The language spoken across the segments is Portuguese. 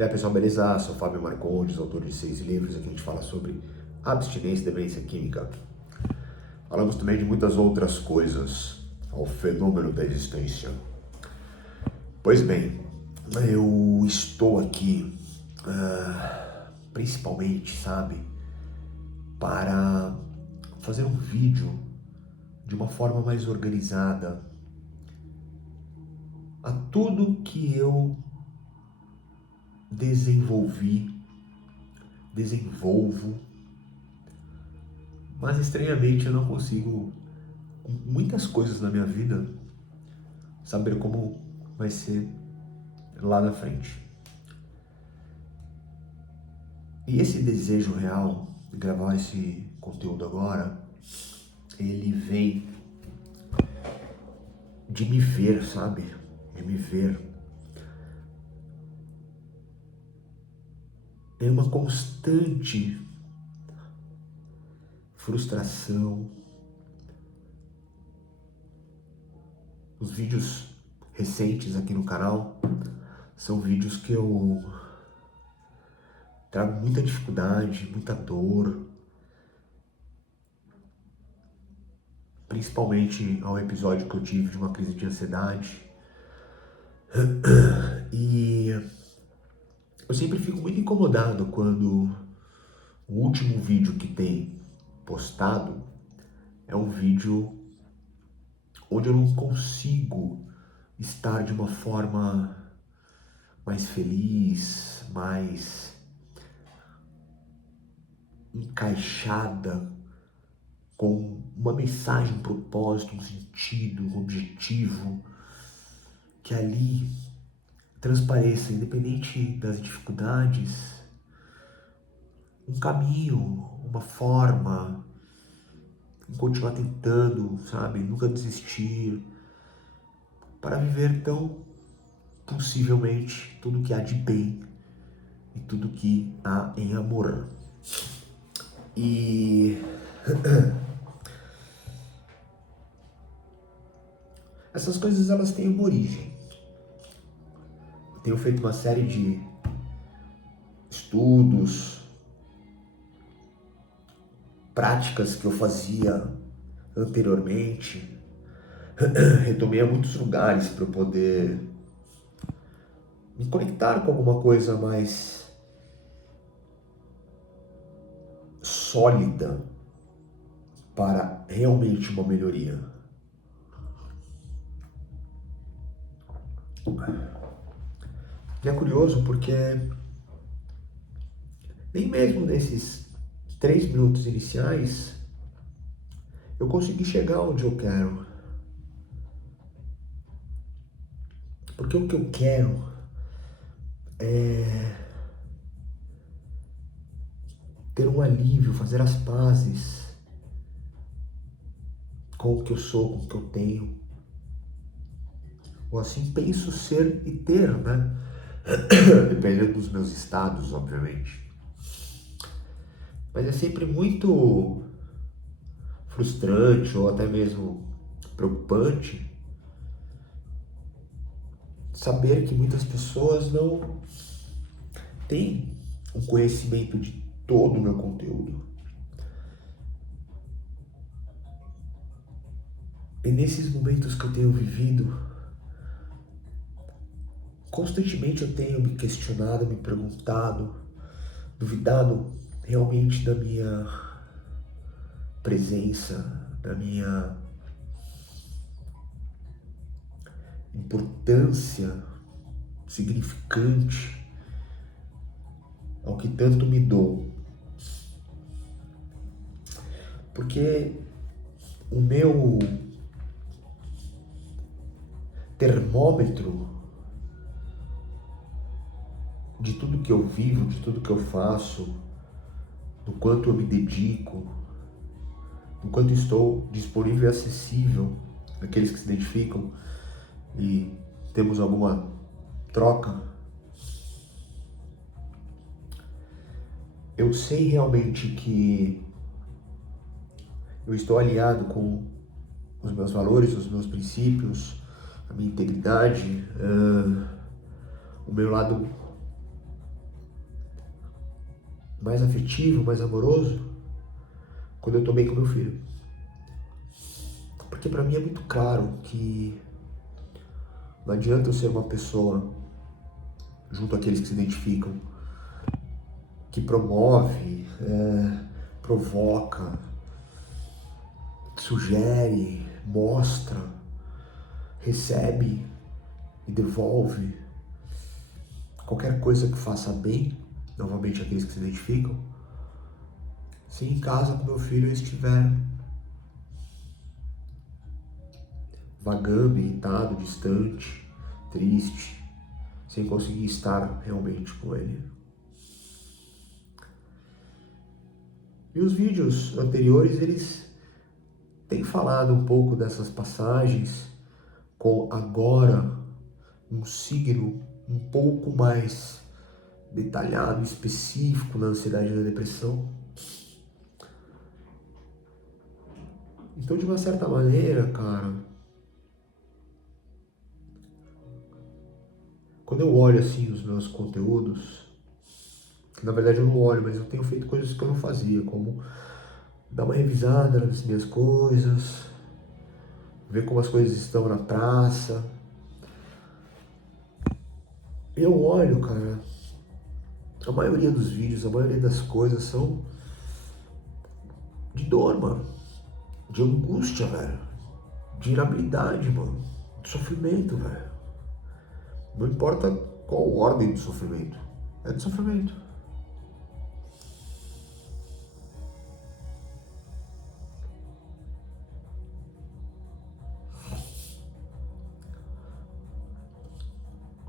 E aí pessoal, beleza? Sou Fábio Marcondes, autor de 6 livros. Aqui a gente fala sobre abstinência e dependência química. Falamos também de muitas outras coisas, ao fenômeno da existência. Pois bem, eu estou aqui principalmente, para fazer um vídeo de uma forma mais organizada a tudo que eu desenvolvo, mas estranhamente eu não consigo, com muitas coisas na minha vida, saber como vai ser lá na frente. E esse desejo real de gravar esse conteúdo agora, ele vem de me ver, De me ver. É uma constante frustração. Os vídeos recentes aqui no canal são vídeos que eu trago muita dificuldade, muita dor, principalmente ao episódio que eu tive de uma crise de ansiedade. E eu sempre fico muito incomodado quando o último vídeo que tem postado é um vídeo onde eu não consigo estar de uma forma mais feliz, mais encaixada, com uma mensagem, um propósito, um sentido, um objetivo, que ali transpareça, independente das dificuldades, um caminho, uma forma, continuar tentando, nunca desistir, para viver tão possivelmente tudo que há de bem e tudo que há em amor. E essas coisas, elas têm uma origem. Eu tenho feito uma série de estudos, práticas que eu fazia anteriormente. Retomei a muitos lugares para eu poder me conectar com alguma coisa mais sólida para realmente uma melhoria. E é curioso porque nem mesmo nesses 3 minutos iniciais eu consegui chegar onde eu quero. Porque o que eu quero é ter um alívio, fazer as pazes com o que eu sou, com o que eu tenho. Ou assim penso ser e ter, Dependendo dos meus estados, obviamente. Mas é sempre muito frustrante ou até mesmo preocupante saber que muitas pessoas não têm um conhecimento de todo o meu conteúdo. E nesses momentos que eu tenho vivido, constantemente eu tenho me questionado, me perguntado, duvidado realmente da minha presença, da minha importância significante ao que tanto me dou. Porque o meu termômetro de tudo que eu vivo, de tudo que eu faço, do quanto eu me dedico, do quanto estou disponível e acessível àqueles que se identificam e temos alguma troca, eu sei realmente que eu estou alinhado com os meus valores, os meus princípios, a minha integridade, o meu lado mais afetivo, mais amoroso, quando eu tô bem com meu filho. Porque pra mim é muito claro que não adianta eu ser uma pessoa, junto àqueles que se identificam, que promove, provoca, sugere, mostra, recebe e devolve qualquer coisa que faça bem, novamente aqueles que se identificam, se em casa com meu filho eu estiver vagando, irritado, distante, triste, sem conseguir estar realmente com ele. E os vídeos anteriores, eles têm falado um pouco dessas passagens, com agora um signo um pouco mais detalhado, específico na ansiedade e na depressão. Então, de uma certa maneira, cara, quando eu olho assim os meus conteúdos, que na verdade eu não olho, mas eu tenho feito coisas que eu não fazia, como dar uma revisada nas minhas coisas, ver como as coisas estão na praça. Eu olho, cara, a maioria dos vídeos, a maioria das coisas são de dor, mano, de angústia, velho, de irritabilidade, mano, de sofrimento, velho. Não importa qual ordem do sofrimento, é de sofrimento.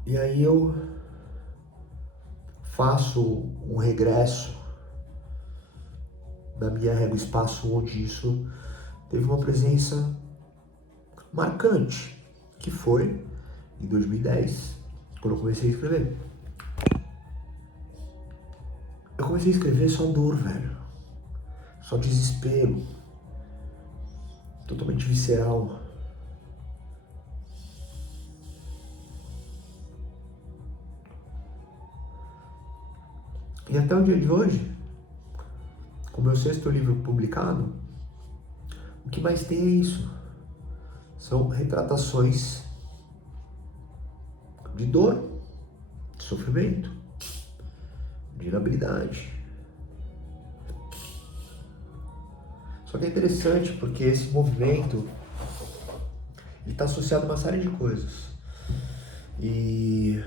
E aí eu faço um regresso da minha régua espaço onde isso teve uma presença marcante, que foi em 2010, quando eu comecei a escrever. Eu comecei a escrever só dor, velho. Só desespero. Totalmente visceral. E até o dia de hoje, com o meu 6º livro publicado, o que mais tem é isso. São retratações de dor, de sofrimento, de inabilidade. Só que é interessante porque esse movimento ele está associado a uma série de coisas. E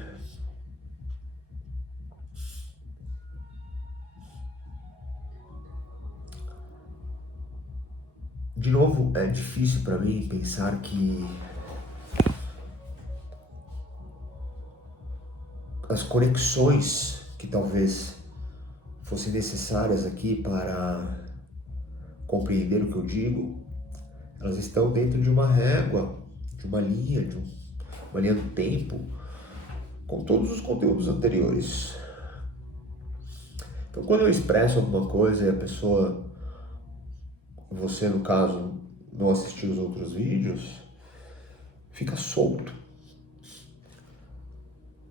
de novo, é difícil para mim pensar que as conexões que talvez fossem necessárias aqui para compreender o que eu digo, elas estão dentro de uma régua, de uma linha, uma linha do tempo, com todos os conteúdos anteriores. Então, quando eu expresso alguma coisa e a pessoa, você no caso, não assistiu os outros vídeos, fica solto.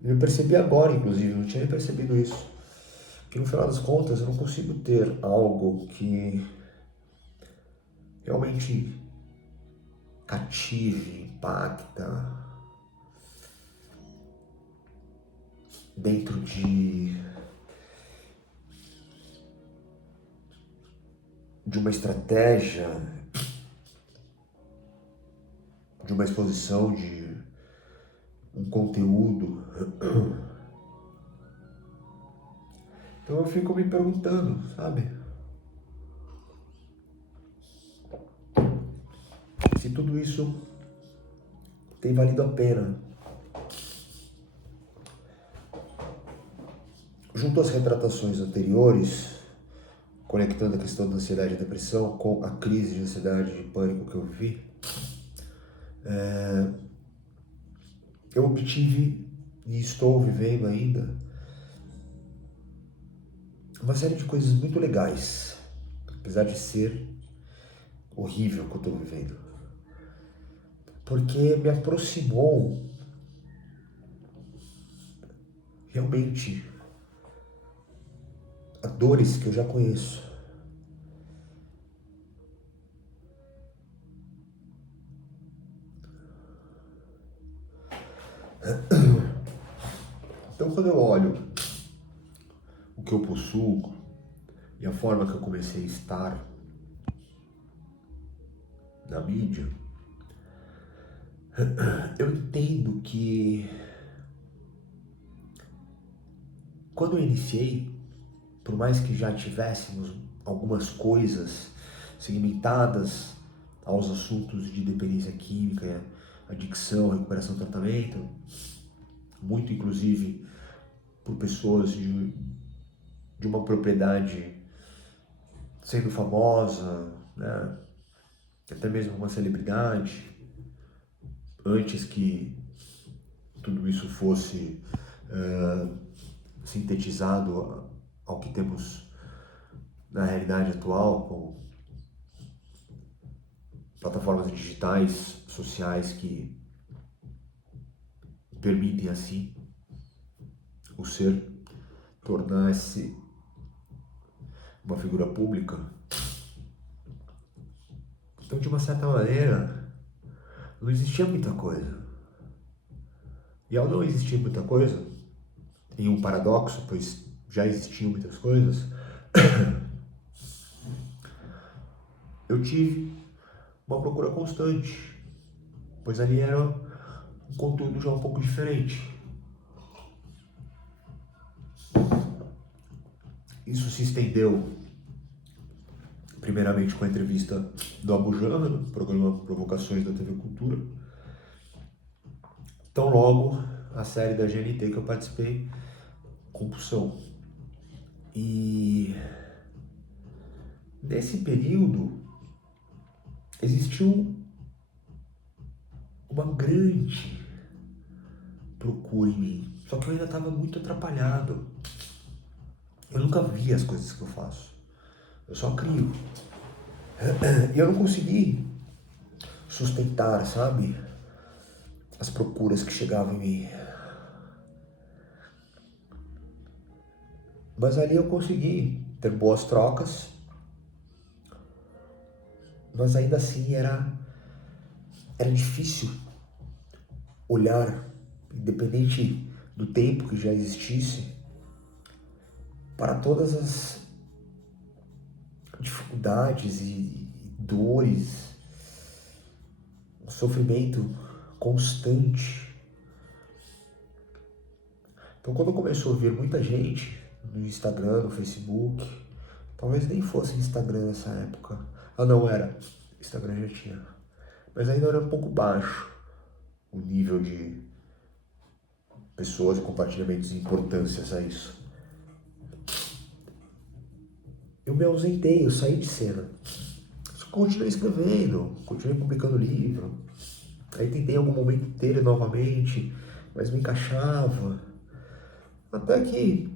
Eu percebi agora, inclusive, não tinha nem percebido isso, que no final das contas eu não consigo ter algo que realmente cative, impacta dentro de uma estratégia, de uma exposição, de um conteúdo. Então eu fico me perguntando, sabe? Se tudo isso tem valido a pena. Junto às retratações anteriores, conectando a questão da ansiedade e depressão com a crise de ansiedade e pânico que eu vivi, eu obtive e estou vivendo ainda uma série de coisas muito legais, apesar de ser horrível o que eu estou vivendo, porque me aproximou realmente dores que eu já conheço. Então, quando eu olho o que eu possuo e a forma que eu comecei a estar na mídia, eu entendo que quando eu iniciei, por mais que já tivéssemos algumas coisas segmentadas aos assuntos de dependência química, adicção, recuperação, tratamento, muito inclusive por pessoas de uma propriedade sendo famosa, né? Até mesmo uma celebridade, antes que tudo isso fosse sintetizado ao que temos na realidade atual, com plataformas digitais, sociais que permitem assim o ser tornar-se uma figura pública. Então, de uma certa maneira, não existia muita coisa. E ao não existir muita coisa, em um paradoxo, pois já existiam muitas coisas, eu tive uma procura constante, pois ali era um conteúdo já um pouco diferente. Isso se estendeu primeiramente com a entrevista do Abu Janra, no programa Provocações da TV Cultura. Tão logo a série da GNT que eu participei, Compulsão. E nesse período existiu uma grande procura em mim, só que eu ainda estava muito atrapalhado. Eu nunca vi as coisas que eu faço, eu só crio. E eu não consegui sustentar, sabe, as procuras que chegavam em mim. Mas ali eu consegui ter boas trocas, mas ainda assim era difícil olhar, independente do tempo que já existisse, para todas as dificuldades e dores, um sofrimento constante. Então, quando começou a vir muita gente no Instagram, no Facebook, talvez nem fosse Instagram nessa época. Ah, não era. Instagram já tinha. Mas ainda era um pouco baixo o nível de pessoas e compartilhamentos de importâncias a isso. Eu me ausentei, eu saí de cena. Só continuei escrevendo, continuei publicando livro. Aí tentei em algum momento ter novamente, mas me encaixava. Até que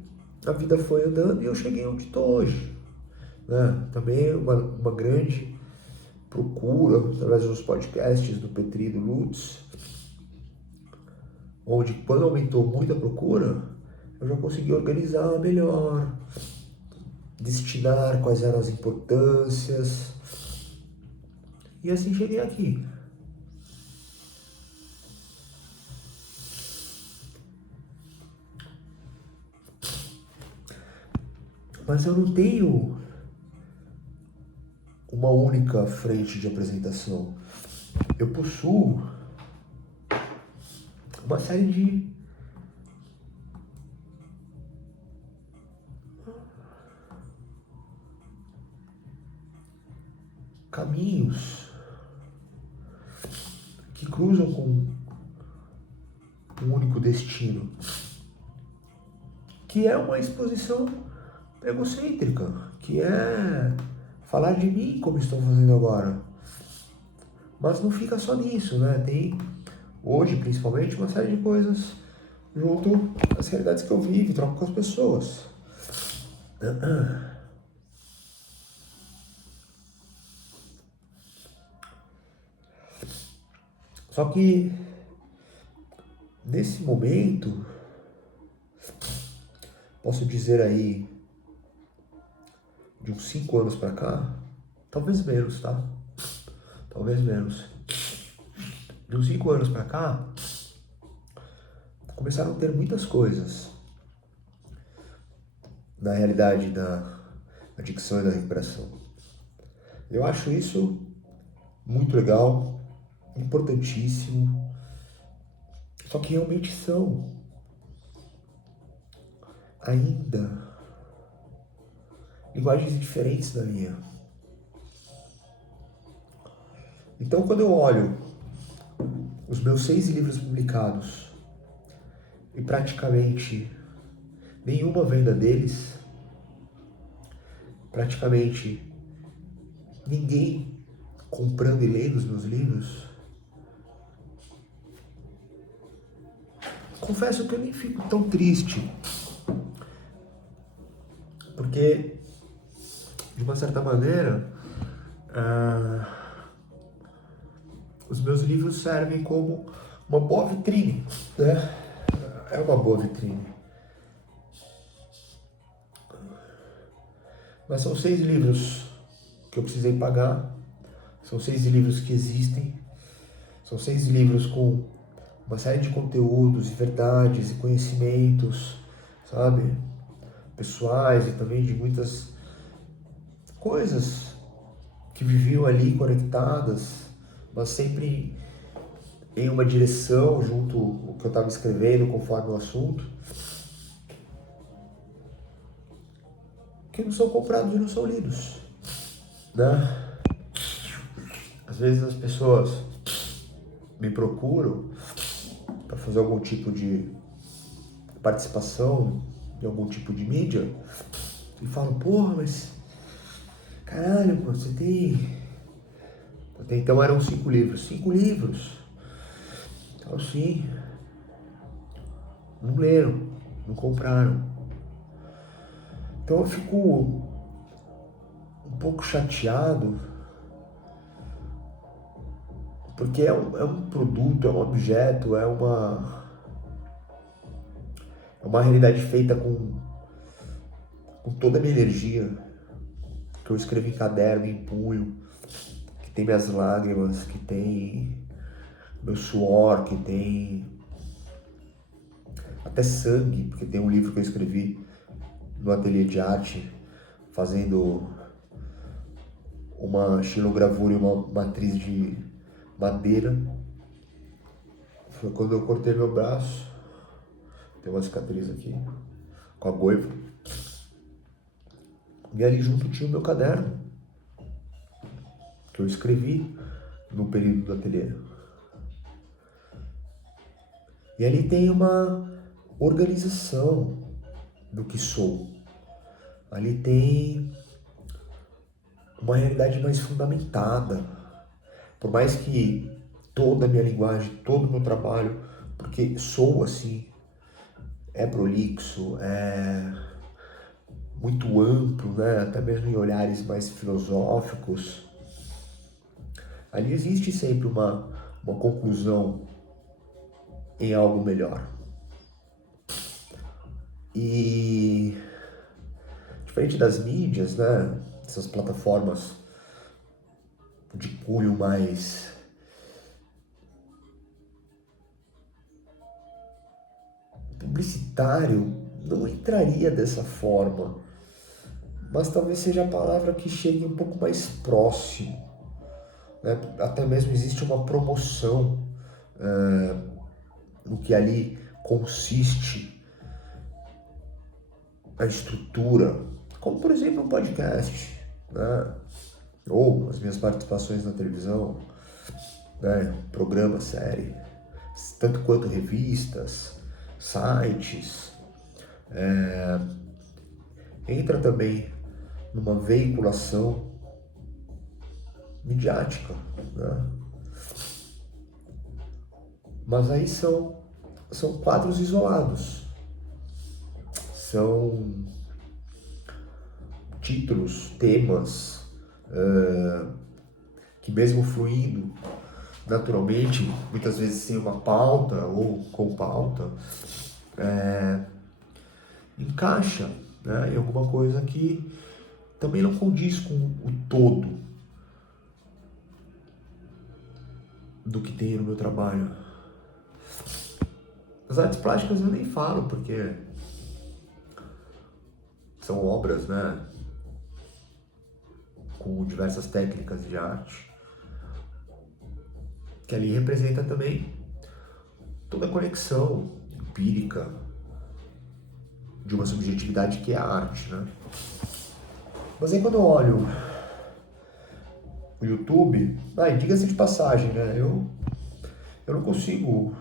a vida foi andando e eu cheguei onde estou hoje. Né? Também uma grande procura, através dos podcasts do Petri e do Lutz, onde quando aumentou muito a procura, eu já consegui organizar melhor, destinar quais eram as importâncias, e assim cheguei aqui. Mas eu não tenho uma única frente de apresentação. Eu possuo uma série de caminhos que cruzam com um único destino, que é uma exposição egocêntrica, que é falar de mim como estou fazendo agora. Mas não fica só nisso, né? Tem hoje, principalmente, uma série de coisas junto às realidades que eu vivo, troco com as pessoas. Só que nesse momento, posso dizer aí, de uns 5 anos para cá, talvez menos, tá? Talvez menos. De uns 5 anos para cá, começaram a ter muitas coisas na realidade da adicção e da recuperação. Eu acho isso muito legal, importantíssimo, só que realmente são ainda linguagens diferentes da minha. Então, quando eu olho os meus 6 livros publicados e praticamente nenhuma venda deles, praticamente ninguém comprando e lendo os meus livros, confesso que eu nem fico tão triste, porque de uma certa maneira os meus livros servem como uma boa vitrine, né? É uma boa vitrine. Mas são 6 livros que eu precisei pagar, são 6 livros que existem, são 6 livros com uma série de conteúdos e verdades e conhecimentos, sabe? Pessoais e também de muitas coisas que viviam ali conectadas, mas sempre em uma direção junto o que eu estava escrevendo conforme o assunto, que não são comprados e não são lidos, né? Às vezes as pessoas me procuram para fazer algum tipo de participação em algum tipo de mídia e falam, porra, mas caralho, pô, você tem... Até então eram 5 livros. 5 livros? Então sim, não leram, não compraram. Então eu fico um pouco chateado, porque é um produto, é um objeto, é uma realidade feita com toda a minha energia, que eu escrevo em caderno, em punho, que tem minhas lágrimas, que tem meu suor, que tem até sangue, porque tem um livro que eu escrevi no ateliê de arte, fazendo uma xilogravura e uma matriz de madeira. Foi quando eu cortei meu braço, tem uma cicatriz aqui, com a goiva. E ali junto tinha o meu caderno, que eu escrevi no período do ateliê. E ali tem uma organização do que sou. Ali tem uma realidade mais fundamentada. Por mais que toda a minha linguagem, todo o meu trabalho, porque sou assim, é prolixo, é muito amplo, né? Até mesmo em olhares mais filosóficos. Ali existe sempre uma conclusão em algo melhor. E diferente das mídias, né? Essas plataformas de cunho mais publicitário, não entraria dessa forma, mas talvez seja a palavra que chegue um pouco mais próximo, né? Até mesmo existe uma promoção no que ali consiste a estrutura, como por exemplo um podcast, né? Ou as minhas participações na televisão, né? Programa, série, tanto quanto revistas, sites. Entra também numa veiculação midiática, né? Mas aí são quadros isolados, são títulos, temas que mesmo fluindo naturalmente, muitas vezes sem uma pauta ou com pauta, encaixa, né, em alguma coisa que também não condiz com o todo do que tem no meu trabalho. As artes plásticas eu nem falo, porque são obras, né, com diversas técnicas de arte, que ali representa também toda a conexão empírica de uma subjetividade que é a arte, né? Mas aí quando eu olho o YouTube, diga-se de passagem, né, eu não consigo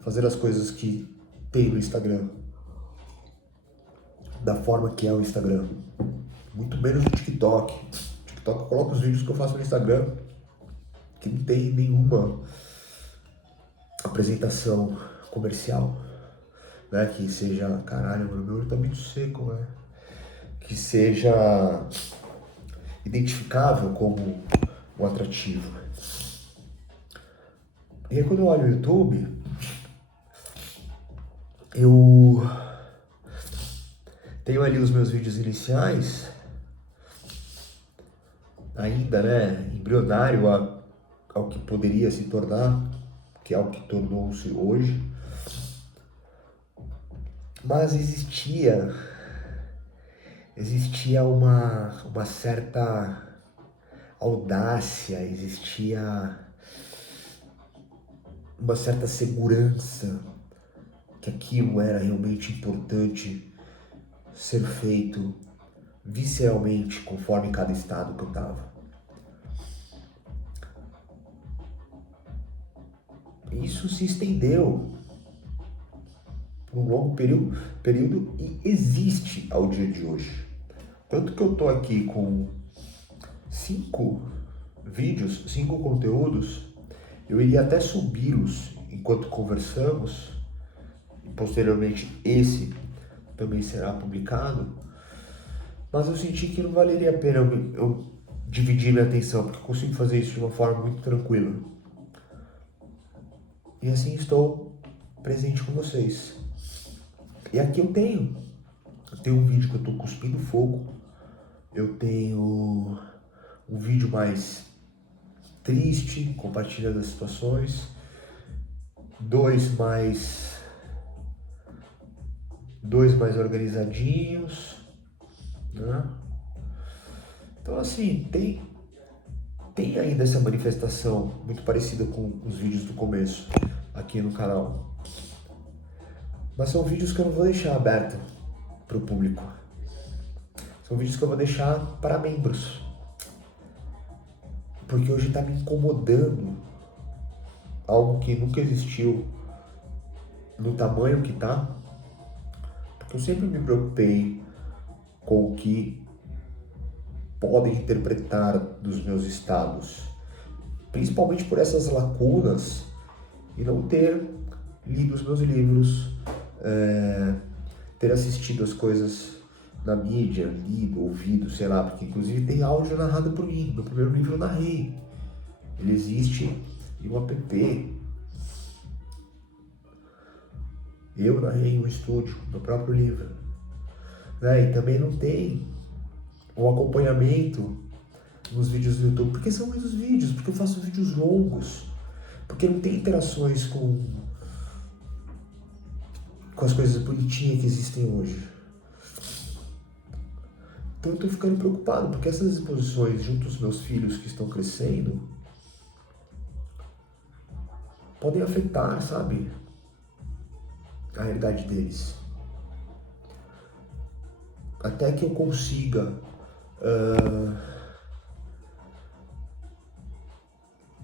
fazer as coisas que tem no Instagram da forma que é o Instagram. Muito menos no TikTok. No TikTok eu coloco os vídeos que eu faço no Instagram que não tem nenhuma apresentação comercial, né? Que seja, caralho, meu olho tá muito seco, né? Que seja identificável como um atrativo. E aí quando eu olho o YouTube, eu tenho ali os meus vídeos iniciais, ainda, né, embrionário ao que poderia se tornar, que é o que tornou-se hoje. Mas existia uma certa audácia, existia uma certa segurança que aquilo era realmente importante ser feito visceralmente conforme cada estado que eu estava. Isso se estendeu por um longo período e existe ao dia de hoje. Tanto que eu tô aqui com 5 vídeos, 5 conteúdos, eu iria até subi-los enquanto conversamos, e posteriormente esse também será publicado, mas eu senti que não valeria a pena eu dividir minha atenção, porque eu consigo fazer isso de uma forma muito tranquila. E assim estou presente com vocês. E aqui eu tenho um vídeo que eu estou cuspindo fogo, eu tenho um vídeo mais triste, compartilhando as situações, dois mais organizadinhos, né? Então assim, tem ainda essa manifestação muito parecida com os vídeos do começo aqui no canal. Mas são vídeos que eu não vou deixar aberto para o público. São vídeos que eu vou deixar para membros. Porque hoje está me incomodando algo que nunca existiu no tamanho que está. Porque eu sempre me preocupei com o que podem interpretar dos meus estados. Principalmente por essas lacunas e não ter lido os meus livros, ter assistido as coisas na mídia, lido, ouvido, sei lá, porque inclusive tem áudio narrado por mim. Meu primeiro livro eu narrei. Ele existe em um app. Eu narrei em um estúdio, meu próprio livro. E também não tem o acompanhamento nos vídeos do YouTube, porque são muitos vídeos, porque eu faço vídeos longos, porque não tem interações com as coisas bonitinhas que existem hoje. Então eu tô ficando preocupado, porque essas exposições junto aos meus filhos que estão crescendo podem afetar, sabe, a realidade deles. Até que eu consiga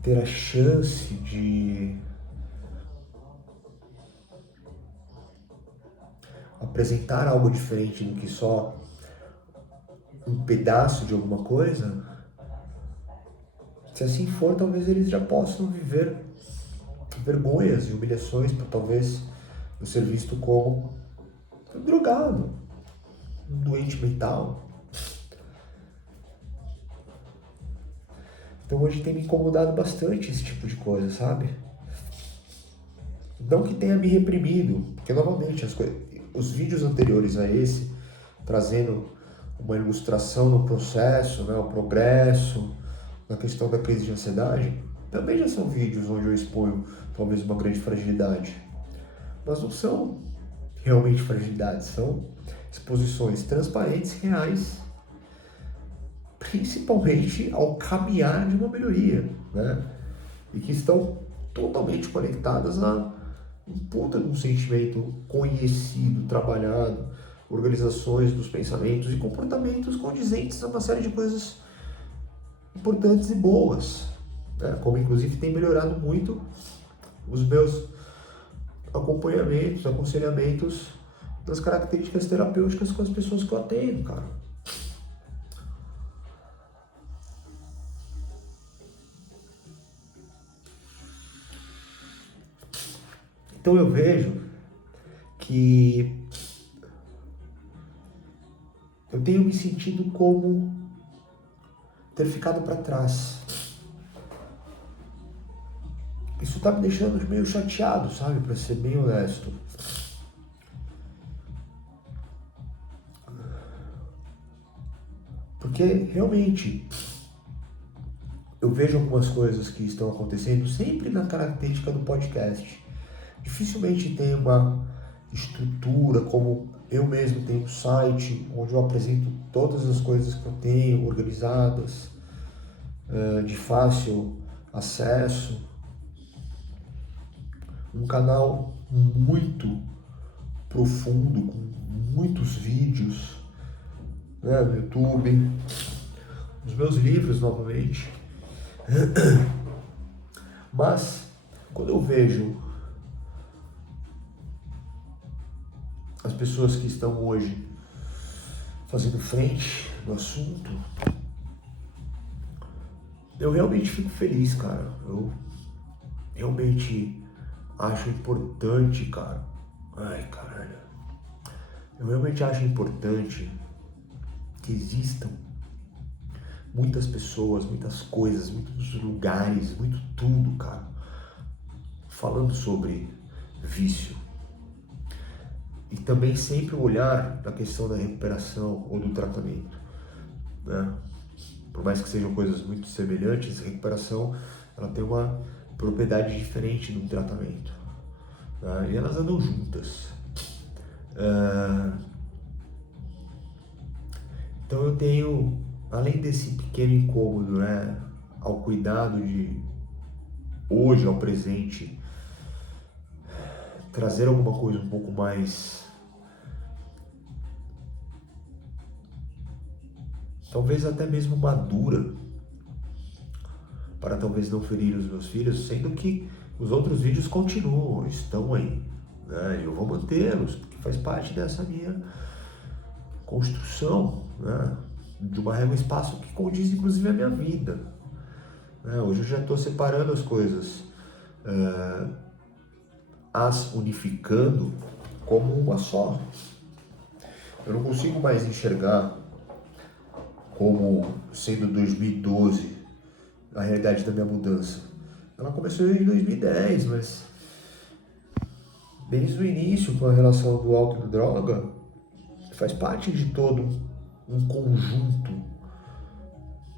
ter a chance de apresentar algo diferente do que só um pedaço de alguma coisa, se assim for, talvez eles já possam viver vergonhas e humilhações por talvez eu ser visto como um drogado, um doente mental. Então hoje tem me incomodado bastante esse tipo de coisa, sabe? Não que tenha me reprimido, porque novamente os vídeos anteriores a esse, trazendo uma ilustração no processo, né, o progresso, na questão da crise de ansiedade, também já são vídeos onde eu exponho talvez uma grande fragilidade. Mas não são realmente fragilidades, são exposições transparentes, reais, principalmente ao caminhar de uma melhoria, né? E que estão totalmente conectadas a um puta de um sentimento conhecido, trabalhado, organizações dos pensamentos e comportamentos condizentes a uma série de coisas importantes e boas, né? Como inclusive tem melhorado muito os meus acompanhamentos, aconselhamentos das características terapêuticas com as pessoas que eu atendo, cara. Então eu vejo que eu tenho me sentido como ter ficado para trás. Isso tá me deixando meio chateado, sabe? Para ser bem honesto. Porque realmente eu vejo algumas coisas que estão acontecendo sempre na característica do podcast. Dificilmente tem uma estrutura como eu mesmo tenho um site onde eu apresento todas as coisas que eu tenho organizadas, de fácil acesso. Um canal muito profundo, com muitos vídeos, né, no YouTube, os meus livros novamente. Mas quando eu vejo as pessoas que estão hoje fazendo frente no assunto, eu realmente fico feliz, cara. Eu realmente acho importante, cara. Ai, caralho. Eu realmente acho importante que existam muitas pessoas, muitas coisas, muitos lugares, muito tudo, cara, falando sobre vício. E também sempre o olhar da questão da recuperação ou do tratamento, né? Por mais que sejam coisas muito semelhantes, a recuperação ela tem uma propriedade diferente do tratamento, né? E elas andam juntas. Então eu tenho, além desse pequeno incômodo, né, ao cuidado de hoje, ao presente, trazer alguma coisa um pouco mais, talvez até mesmo madura, para talvez não ferir os meus filhos, sendo que os outros vídeos continuam, estão aí, né? Eu vou mantê-los, porque faz parte dessa minha construção, né, de uma régua espaço que condiz inclusive a minha vida, né? Hoje eu já estou separando as coisas, as unificando como uma só. Eu não consigo mais enxergar como sendo 2012 a realidade da minha mudança. Ela começou em 2010, mas desde o início, com a relação do álcool e droga, faz parte de todo um conjunto,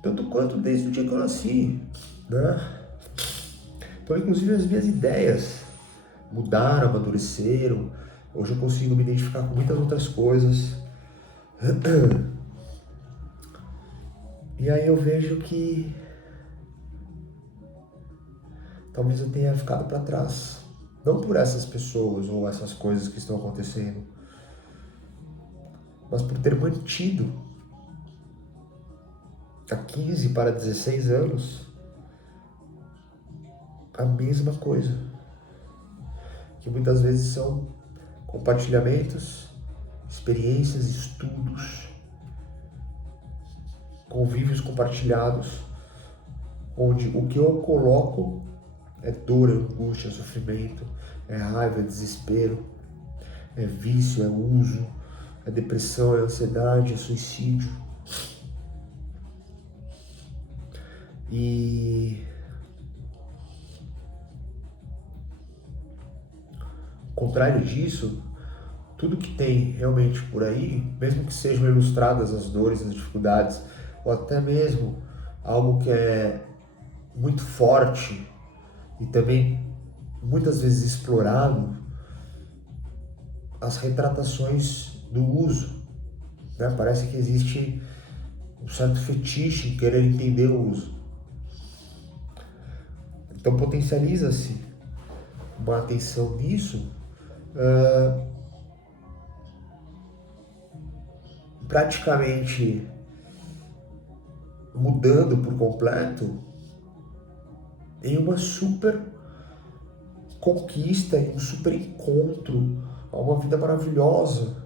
tanto quanto desde o dia que eu nasci, né? Então, inclusive, as minhas ideias mudaram, amadureceram. Hoje eu consigo me identificar com muitas outras coisas. E aí eu vejo que talvez eu tenha ficado para trás. Não por essas pessoas ou essas coisas que estão acontecendo, mas por ter mantido há 15 para 16 anos a mesma coisa. Que muitas vezes são compartilhamentos, experiências, estudos, convívios compartilhados, onde o que eu coloco é dor, é angústia, é sofrimento, é raiva, é desespero, é vício, é uso, é depressão, é ansiedade, é suicídio. E ao contrário disso, tudo que tem realmente por aí, mesmo que sejam ilustradas as dores, as dificuldades, ou até mesmo algo que é muito forte e também muitas vezes explorado, as retratações do uso, né? Parece que existe um certo fetiche em querer entender o uso. Então potencializa-se uma atenção nisso, praticamente mudando por completo em uma super conquista, em um super encontro a uma vida maravilhosa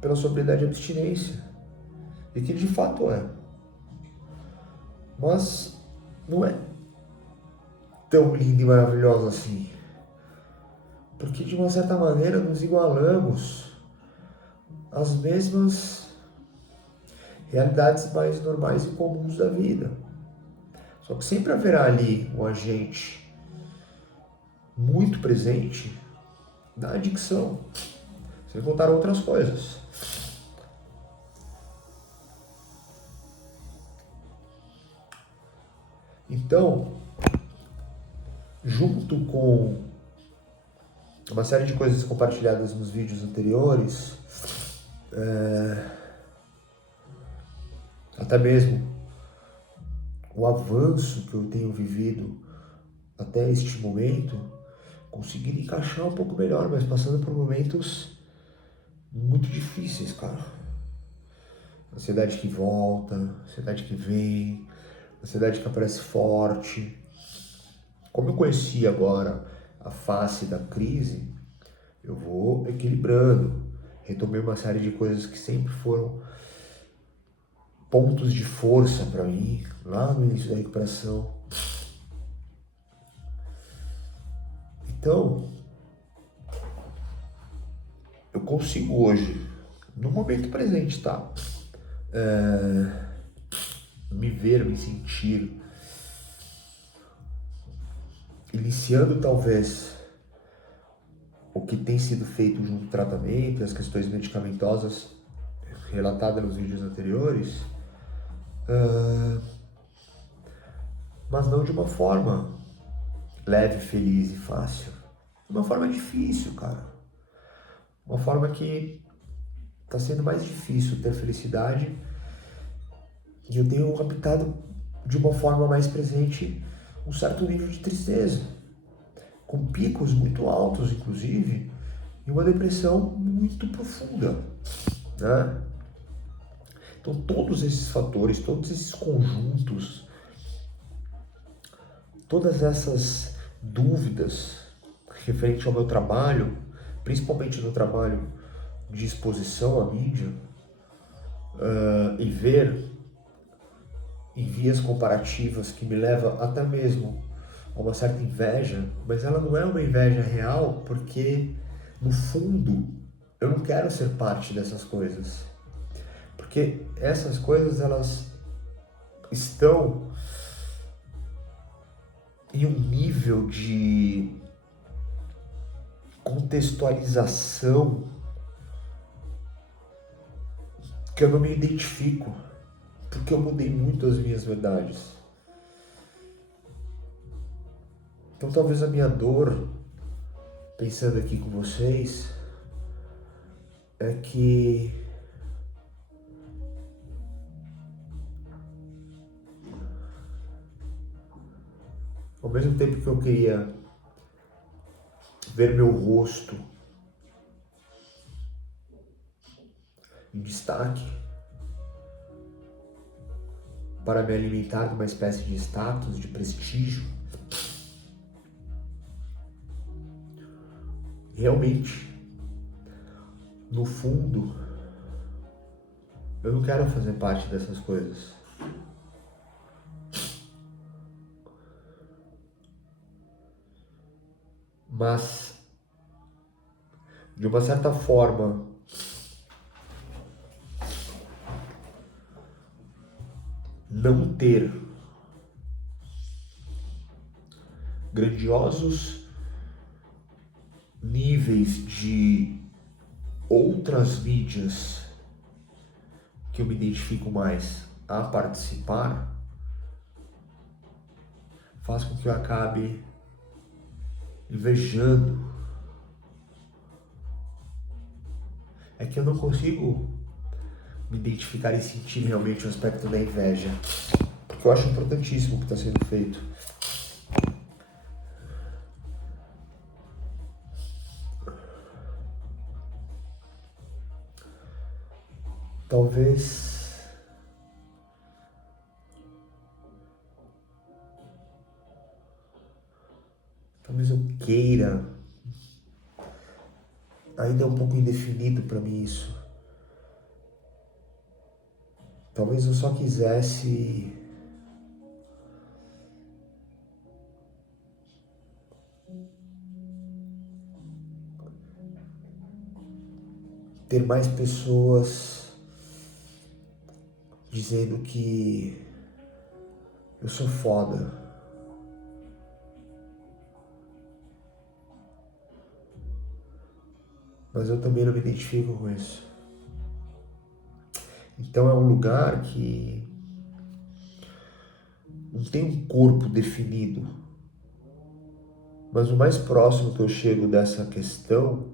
pela sobriedade e abstinência. E que de fato é. Mas não é tão linda e maravilhosa assim. Porque de uma certa maneira nos igualamos às mesmas realidades mais normais e comuns da vida. Só que sempre haverá ali um agente muito presente da adicção, sem contar outras coisas. Então, junto com uma série de coisas compartilhadas nos vídeos anteriores, até mesmo o avanço que eu tenho vivido até este momento, conseguindo encaixar um pouco melhor, mas passando por momentos muito difíceis, cara. Ansiedade que volta, ansiedade que vem, ansiedade que aparece forte. Como eu conheci agora a face da crise, eu vou equilibrando. Retomei uma série de coisas que sempre foram pontos de força para mim, lá no início da recuperação. Então, eu consigo hoje, no momento presente, tá? Me ver, me sentir, iniciando talvez o que tem sido feito junto ao tratamento, as questões medicamentosas relatadas nos vídeos anteriores, mas não de uma forma leve, feliz e fácil. De uma forma difícil, cara. Uma forma que está sendo mais difícil ter felicidade e eu tenho habitado de uma forma mais presente um certo nível de tristeza, com picos muito altos, inclusive, e uma depressão muito profunda, né? Então todos esses fatores, todos esses conjuntos, todas essas dúvidas referente ao meu trabalho, principalmente no trabalho de exposição à mídia, e ver em vias comparativas que me leva até mesmo a uma certa inveja, mas ela não é uma inveja real, porque no fundo eu não quero ser parte dessas coisas, porque essas coisas elas estão em um nível de contextualização que eu não me identifico, porque eu mudei muito as minhas verdades. Então talvez a minha dor, pensando aqui com vocês, é que ao mesmo tempo que eu queria ver meu rosto em destaque, para me alimentar de uma espécie de status, de prestígio, realmente, no fundo, eu não quero fazer parte dessas coisas. Mas, de uma certa forma, não ter grandiosos níveis de outras mídias que eu me identifico mais a participar, faz com que eu acabe invejando. É que eu não consigo me identificar e sentir realmente o aspecto da inveja, porque eu acho importantíssimo o que está sendo feito. Talvez eu queira, ainda é um pouco indefinido para mim isso. Talvez eu só quisesse ter mais pessoas dizendo que eu sou foda. Mas eu também não me identifico com isso. Então é um lugar que não tem um corpo definido. Mas o mais próximo que eu chego dessa questão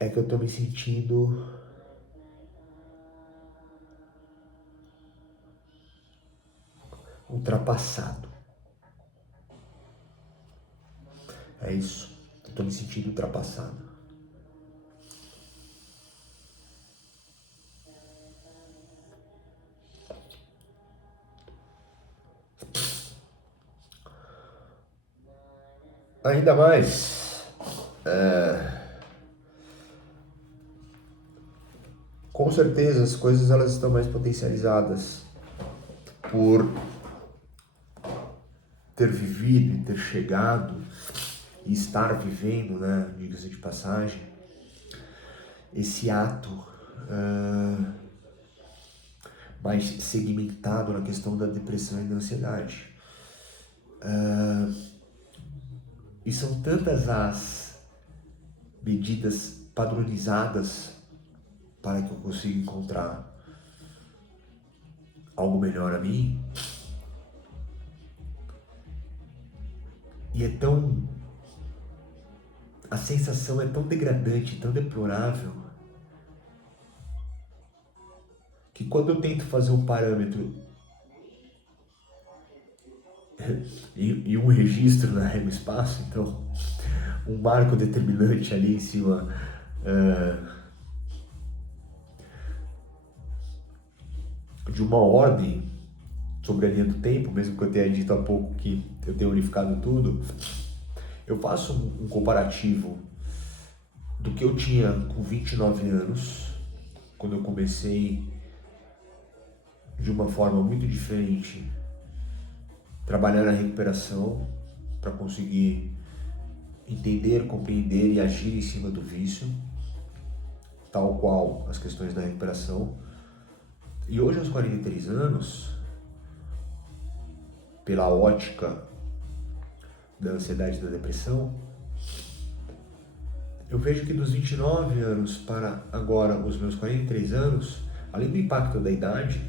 é que eu tô me sentindo ultrapassado. É isso. Eu tô me sentindo ultrapassado. Ainda mais, com certeza as coisas elas estão mais potencializadas por ter vivido e ter chegado e estar vivendo, né, diga-se de passagem, esse ato mais segmentado na questão da depressão e da ansiedade. E são tantas as medidas padronizadas para que eu consiga encontrar algo melhor a mim. E a sensação é tão degradante, tão deplorável, que quando eu tento fazer um parâmetro e um registro na régua espaço, então um marco determinante ali em cima de uma ordem sobre a linha do tempo, mesmo que eu tenha dito há pouco que eu tenho unificado tudo, eu faço um comparativo do que eu tinha com 29 anos, quando eu comecei de uma forma muito diferente, trabalhar na recuperação para conseguir entender, compreender e agir em cima do vício, tal qual as questões da recuperação. E hoje, aos 43 anos, pela ótica da ansiedade e da depressão, eu vejo que dos 29 anos para agora, os meus 43 anos, além do impacto da idade,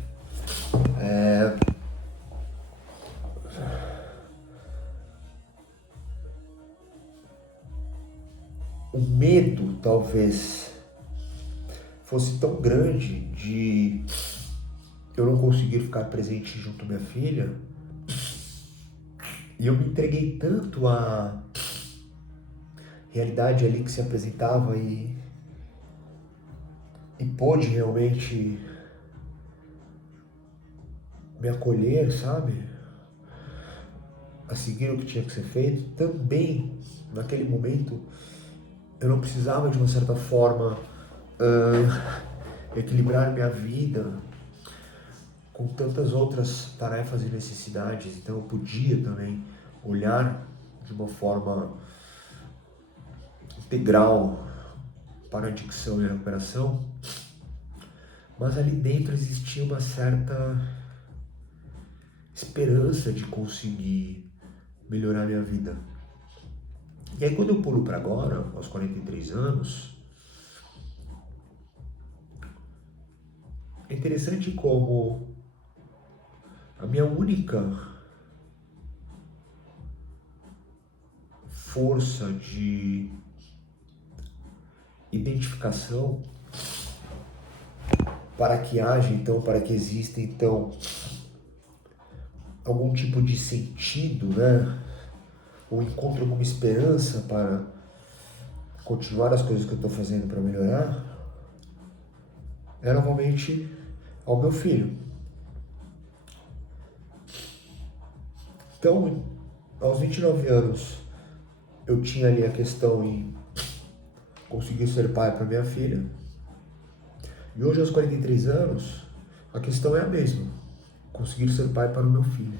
o medo talvez fosse tão grande de eu não conseguir ficar presente junto à minha filha, e eu me entreguei tanto à realidade ali que se apresentava e pôde realmente me acolher, sabe? A seguir o que tinha que ser feito. Também, naquele momento, eu não precisava de uma certa forma equilibrar minha vida com tantas outras tarefas e necessidades, então eu podia também olhar de uma forma integral para a adicção e a recuperação, mas ali dentro existia uma certa esperança de conseguir melhorar minha vida. E aí quando eu pulo para agora, aos 43 anos, é interessante como a minha única força de identificação para que haja, então, para que exista, então, algum tipo de sentido, né? Ou encontro alguma esperança para continuar as coisas que eu estou fazendo para melhorar, é novamente ao meu filho. Então, aos 29 anos, eu tinha ali a questão em conseguir ser pai para minha filha. E hoje, aos 43 anos, a questão é a mesma. Conseguir ser pai para o meu filho.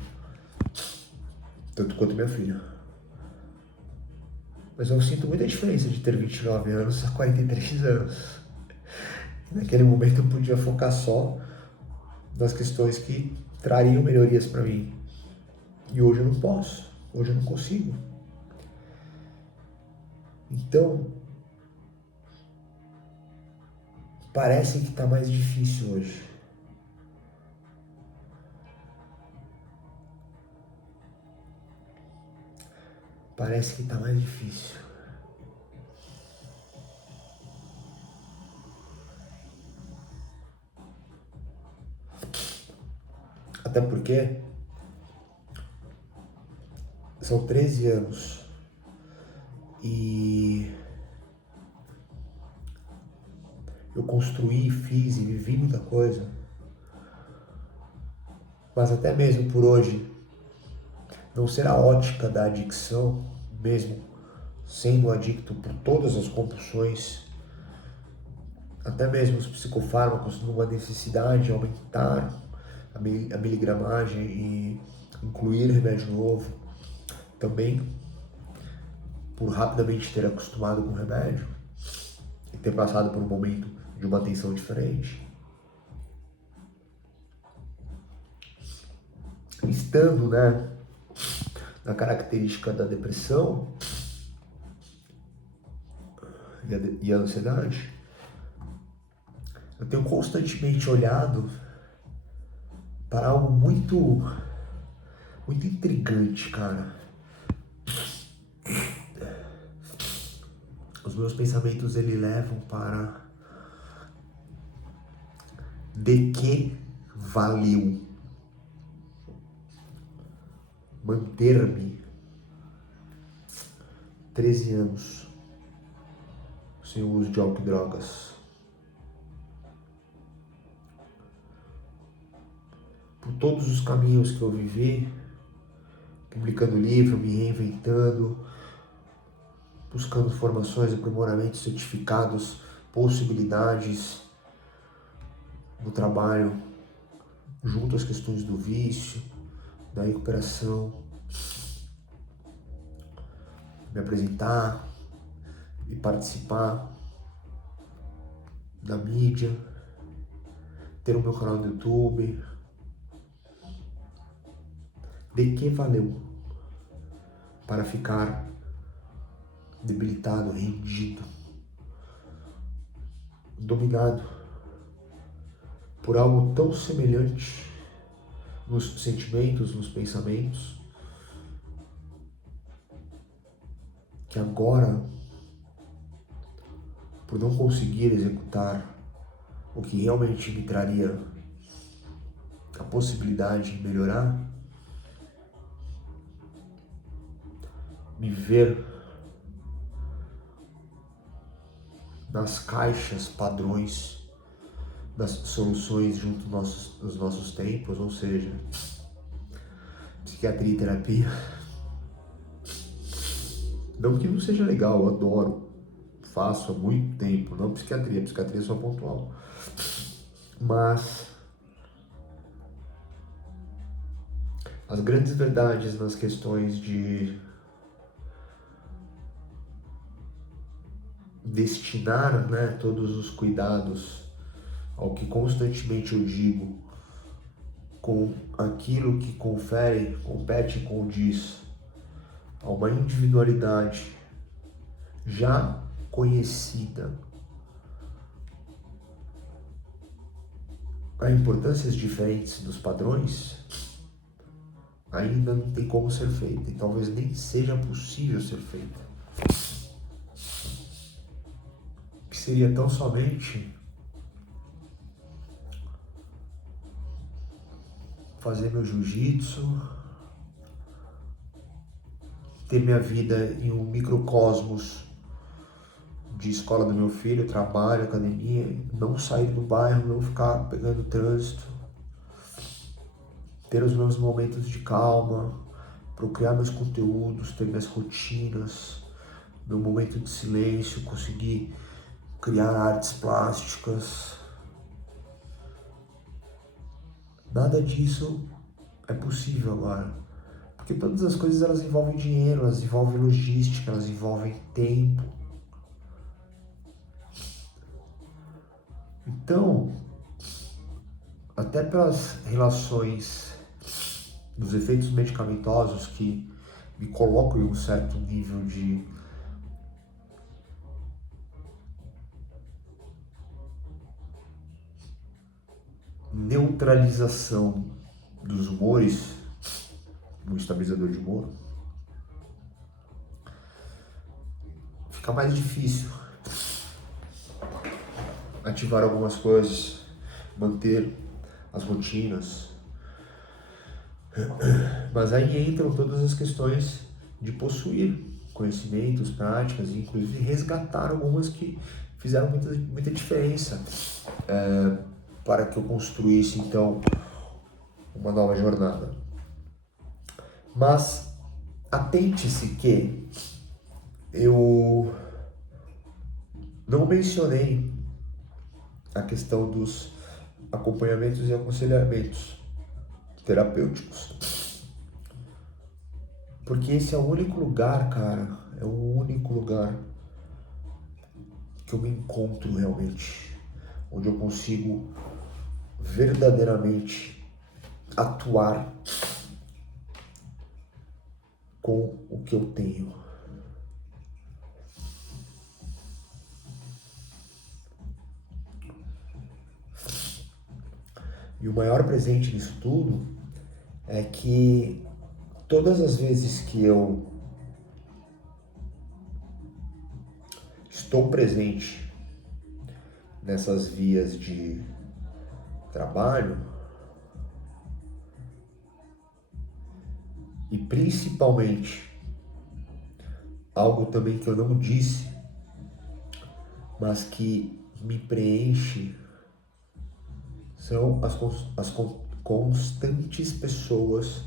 Tanto quanto minha filha. Mas eu sinto muita diferença de ter 29 anos a 43 anos. Naquele momento eu podia focar só nas questões que trariam melhorias para mim. E hoje eu não posso. Hoje eu não consigo. Então, parece que está mais difícil hoje. Parece que está mais difícil. Até porque são 13 anos e eu construí, fiz e vivi muita coisa. Mas até mesmo por hoje, não ser a ótica da adicção, mesmo sendo adicto por todas as compulsões, até mesmo os psicofármacos numa necessidade de aumentar a miligramagem e incluir remédio novo, também por rapidamente ter acostumado com o remédio e ter passado por um momento de uma atenção diferente. Estando, né, na característica da depressão e a ansiedade, eu tenho constantemente olhado para algo muito intrigante, cara. Os meus pensamentos, eles levam para de que valeu manter-me 13 anos sem o uso de álcool e drogas. Por todos os caminhos que eu vivi, publicando livro, me reinventando, buscando formações, aprimoramentos, certificados, possibilidades no trabalho, junto às questões do vício, da recuperação, me apresentar e participar da mídia, ter o meu canal no YouTube. De que valeu para ficar debilitado, rendido, dominado por algo tão semelhante nos sentimentos, nos pensamentos, que agora, por não conseguir executar o que realmente me traria a possibilidade de melhorar, me ver nas caixas padrões das soluções junto dos nossos tempos, ou seja, psiquiatria e terapia. Não que não seja legal, eu adoro, faço há muito tempo, não psiquiatria é só pontual. Mas as grandes verdades nas questões de destinar, né, todos os cuidados ao que constantemente eu digo, com aquilo que compete e condiz a uma individualidade já conhecida. A importâncias diferentes dos padrões ainda não tem como ser feita, e talvez nem seja possível ser feita. Que seria tão somente fazer meu jiu-jitsu, ter minha vida em um microcosmos de escola do meu filho, trabalho, academia, não sair do bairro, não ficar pegando trânsito, ter os meus momentos de calma, procriar meus conteúdos, ter minhas rotinas, meu momento de silêncio, conseguir criar artes plásticas. Nada disso é possível agora, porque todas as coisas elas envolvem dinheiro, elas envolvem logística, elas envolvem tempo. Então, até pelas relações dos efeitos medicamentosos que me colocam em um certo nível de neutralização dos humores, no estabilizador de humor, fica mais difícil ativar algumas coisas, manter as rotinas. Mas aí entram todas as questões de possuir conhecimentos, práticas, e inclusive resgatar algumas que fizeram muita diferença para que eu construísse então uma nova jornada. Mas atente-se que eu não mencionei a questão dos acompanhamentos e aconselhamentos terapêuticos, porque esse é o único lugar, cara, é o único lugar que eu me encontro realmente, onde eu consigo verdadeiramente atuar com o que eu tenho. E o maior presente nisso tudo é que todas as vezes que eu estou presente nessas vias de trabalho, e principalmente algo também que eu não disse, mas que me preenche, são as constantes pessoas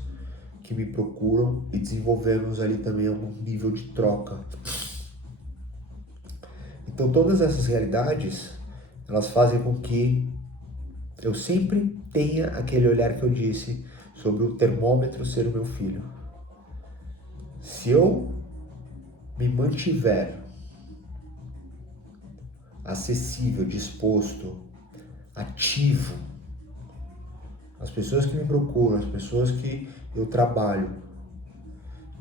que me procuram e desenvolvemos ali também algum nível de troca. Então todas essas realidades, elas fazem com que eu sempre tenha aquele olhar que eu disse sobre o termômetro ser o meu filho. Se eu me mantiver acessível, disposto, ativo, as pessoas que me procuram, as pessoas que eu trabalho,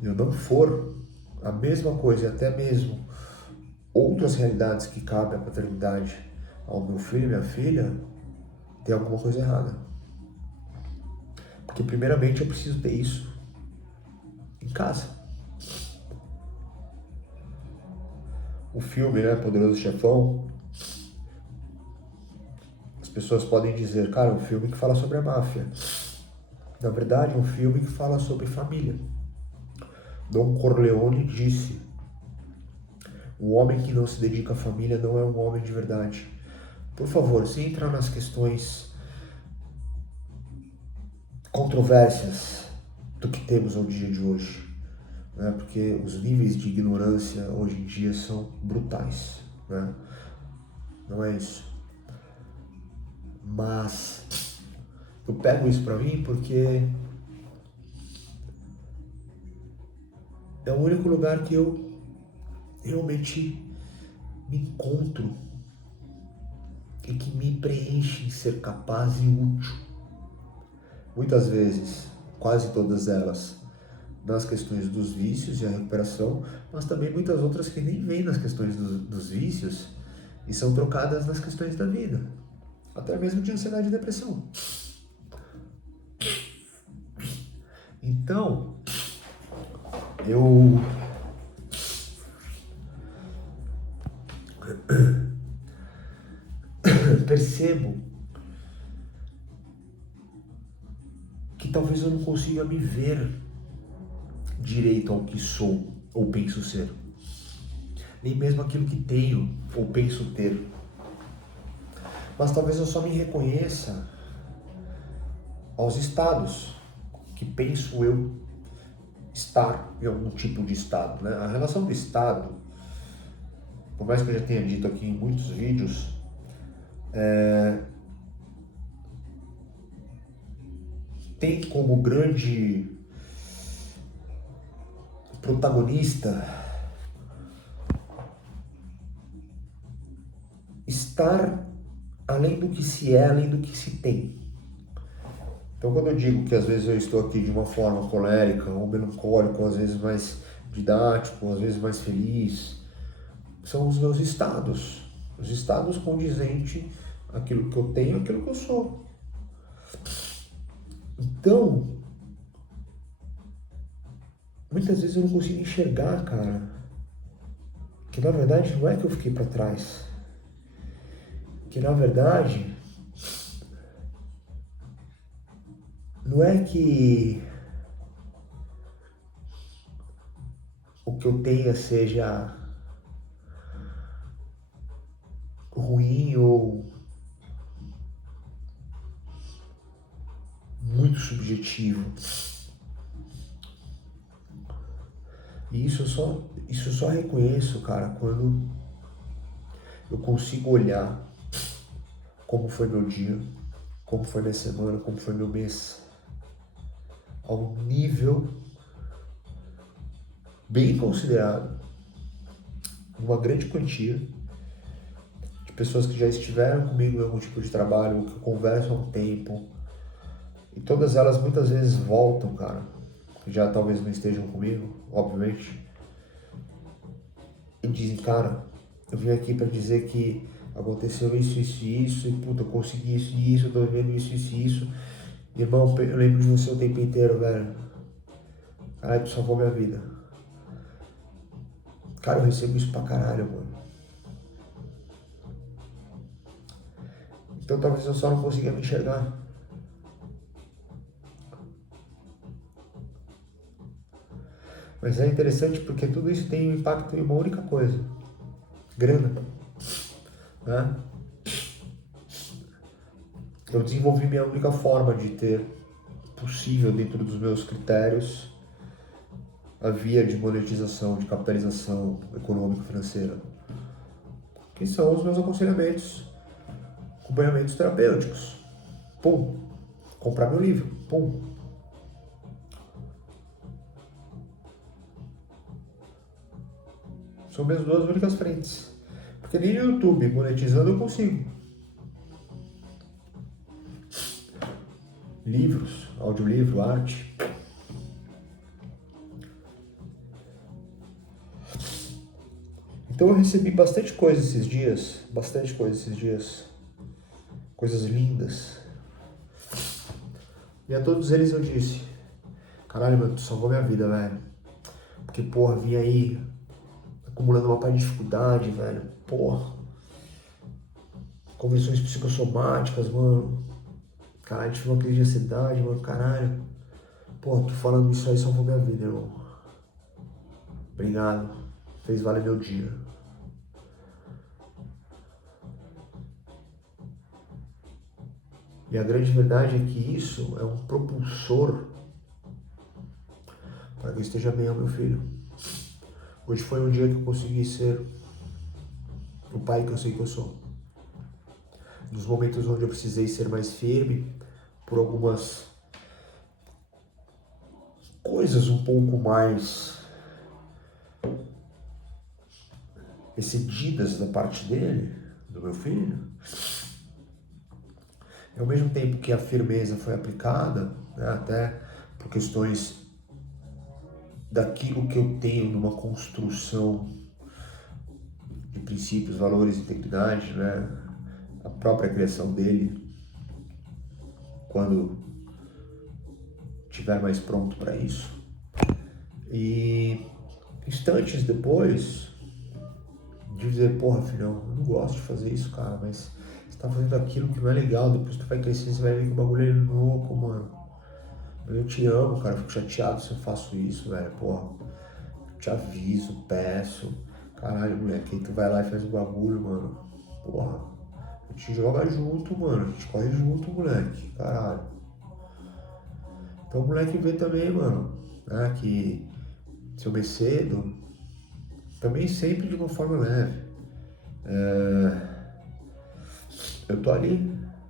eu não for a mesma coisa, e até mesmo outras realidades que cabem à paternidade ao meu filho e minha filha, tem alguma coisa errada. Porque primeiramente eu preciso ter isso em casa. O filme, né, Poderoso Chefão, as pessoas podem dizer, cara, é um filme que fala sobre a máfia. Na verdade, é um filme que fala sobre família. Don Corleone disse, o homem que não se dedica à família não é um homem de verdade. Por favor, sem entrar nas questões controvérsias do que temos no dia de hoje, né? Porque os níveis de ignorância hoje em dia são brutais, né? Não é isso. Mas eu pego isso pra mim porque é o único lugar que eu realmente me encontro e que me preenche em ser capaz e útil. Muitas vezes, quase todas elas, nas questões dos vícios e a recuperação, mas também muitas outras que nem vêm nas questões dos vícios e são trocadas nas questões da vida, até mesmo de ansiedade e depressão. Então, eu percebo que talvez eu não consiga me ver direito ao que sou ou penso ser, nem mesmo aquilo que tenho ou penso ter. Mas talvez eu só me reconheça aos estados que penso eu estar em algum tipo de estado, né? A relação do estado, por mais que eu já tenha dito aqui em muitos vídeos, tem como grande protagonista estar além do que se é, além do que se tem. Então, quando eu digo que às vezes eu estou aqui de uma forma colérica ou melancólico, às vezes mais didático, às vezes mais feliz, são os meus estados, os estados condizentes àquilo que eu tenho, àquilo que eu sou. Então, muitas vezes eu não consigo enxergar, cara, que na verdade não é que eu fiquei para trás, que na verdade não é que o que eu tenha seja ruim ou muito subjetivo. E isso eu só reconheço, cara, quando eu consigo olhar como foi meu dia, como foi minha semana, como foi meu mês, ao nível bem considerado, uma grande quantia de pessoas que já estiveram comigo em algum tipo de trabalho, que conversam há um tempo, e todas elas muitas vezes voltam, cara, que já talvez não estejam comigo, obviamente, e dizem, cara, eu vim aqui para dizer que aconteceu isso, isso e isso, e puta, eu consegui isso e isso, eu tô vivendo isso, isso e isso. Irmão, eu lembro de você o tempo inteiro, velho. Caralho, tu salvou minha vida. Cara, eu recebo isso pra caralho, mano. Então talvez eu só não consiga me enxergar. Mas é interessante porque tudo isso tem um impacto em uma única coisa. Grana. Né? Eu desenvolvi minha única forma de ter possível dentro dos meus critérios a via de monetização, de capitalização econômico-financeira, que são os meus aconselhamentos, acompanhamentos terapêuticos. Pum, comprar meu livro. Pum. São minhas duas únicas frentes. Porque nem no YouTube, monetizando, eu consigo. Livros, audiolivro, arte. Então eu recebi bastante coisa esses dias. Bastante coisa esses dias. Coisas lindas. E a todos eles eu disse: caralho, mano, tu salvou minha vida, velho. Porque, porra, vim aí acumulando uma parte de dificuldade, velho. Porra. Conversões psicossomáticas, mano. Caralho, tive uma crise de ansiedade, mano. Caralho. Porra, tu falando isso aí salvou minha vida, irmão. Obrigado. Fez valer meu dia. E a grande verdade é que isso é um propulsor para que eu esteja bem, meu filho. Hoje foi um dia que eu consegui ser o pai que eu sei que eu sou. Nos momentos onde eu precisei ser mais firme, por algumas coisas um pouco mais excedidas da parte dele, do meu filho, e ao mesmo tempo que a firmeza foi aplicada, né, até por questões daquilo que eu tenho numa construção de princípios, valores, integridade, né? A própria criação dele, quando estiver mais pronto para isso. E instantes depois de dizer, porra, filhão, eu não gosto de fazer isso, cara, mas você tá fazendo aquilo que não é legal, depois tu vai crescer, você vai ver que o bagulho é louco, mano. Eu te amo, cara, eu fico chateado se eu faço isso, velho, porra. Eu te aviso, peço. Caralho, moleque, aí tu vai lá e faz o bagulho, mano. Porra, a gente joga junto, mano, a gente corre junto, moleque, caralho. Então o moleque vê também, mano, né, que se eu me cedo, também sempre de uma forma leve. Eu tô ali,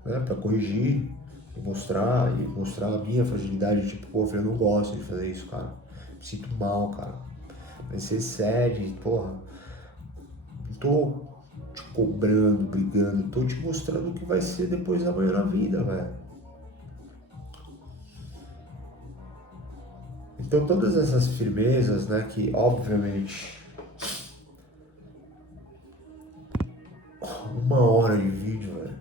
né, pra corrigir e mostrar a minha fragilidade, tipo, pô, eu não gosto de fazer isso, cara. Me sinto mal, cara. Mas você cede, porra, não tô te cobrando, brigando, tô te mostrando o que vai ser depois da manhã na vida, velho. Então todas essas firmezas, né, que obviamente 1 hora de vídeo, velho,